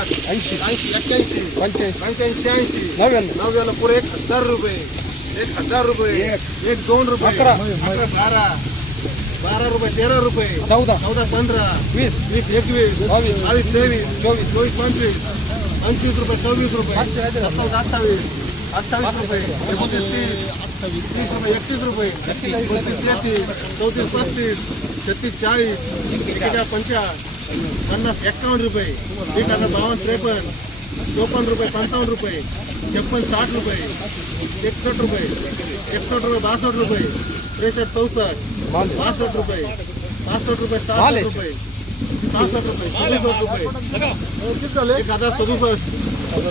साठ ऐंशी ऐंशी एक्क्याऐंशी पंच्याऐंशी पंच्याऐंशी ऐंशी नव्याण्णव नव्याण्णव पुरे एक हजार रुपये एक हजार रुपये एक. एक दोन रुपये अकरा. बारा बारा रुपये तेरा रुपये चौदा चौदा पंधरा वीस वीस एकवीस बावीस बावीस तेवीस चोवीस चोवीस पंचवीस पंचवीस रुपये सव्वीस रुपये सत्तावीस अठ्ठावीस अठ्ठावीस रुपये एकोणतीस तीस तीस रुपये एकतीस रुपये बत्तीस तेहतीस चौतीस पस्तीस छत्तीस चाळीस एक पंचाळीस पन्नास एक्कावन्न रुपये एक हजार बावन्न त्रेपन्न चोपन्न रुपये पंचावन्न रुपये छप्पन साठ रुपये एकसष्ट रुपये एकसष्ट रुपये बासष्ट रुपये त्रेसष्ट चौसष्ट बासष्ट रुपये पासष्ट रुपये. सहासष्ट रुपये सहासष्ट रुपये सदुसष्ट रुपये एक हजार सदुसष्ट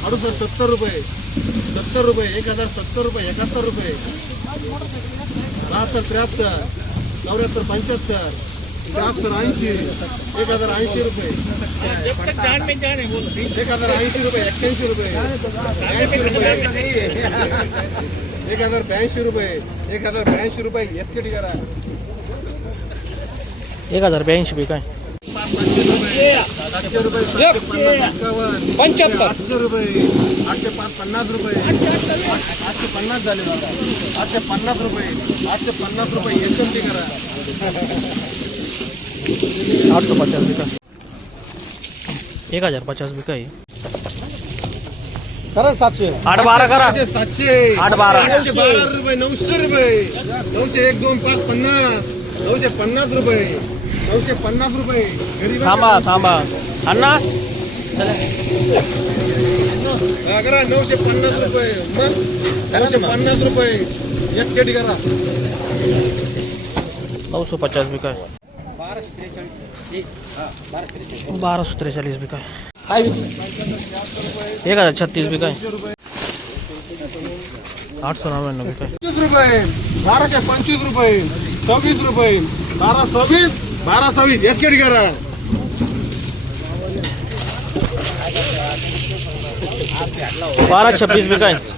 अडुसष्ट सत्तर रुपये सत्तर रुपये एक हजार सत्तर रुपये एकाहत्तर रुपये बहात्तर त्र्याहत्तर चौऱ्याहत्तर पंच्याहत्तर त्र्याहत्तर ऐंशी एक हज़ार ऐंशी रुपये एक हज़ार ऐंशी रुपये एक्क्याऐंशी रुपये एक हज़ार रुपये एक हज़ार रुपये करा एक हज़ार ब्याऐंशी बी काय पाचशे रुपये सातशे रुपये सातशे पन्नास एक्कावन्न पंच्याहत्तर आठशे रुपये आठशे पाच पन्नास रुपये आठ- आठशे पन्नास झाले दादा आठशे पन्नास रुपये आठशे पन्नास रुपये करा आठशे पचास बी काय एक हज़ार पचास बी काय करा सातशे आठ बारा करा। सातशे आठ बारा. नऊशे बारा रुपये नऊशे रुपये नऊशे एक दोन पाच पन्नास। नऊशे पन्नास रुपये नऊशे पन्नास रुपये थांबा थांबा। अण्णा? हा, करा नऊशे पन्नास रुपये नऊशे पन्नास रुपये एक केटी करा नऊशे पचास बी काय सौ त्रेचाळीस बी काय काय एक हज़ार छत्तीस बी काय आठशे नव्याण्णव बी काय पंचवीस रुपये बाराशे पंचवीस रुपये सव्वीस रुपये बारा सव्वीस बारा सव्वीस एक केटी करा बारा छब्बीस बी काय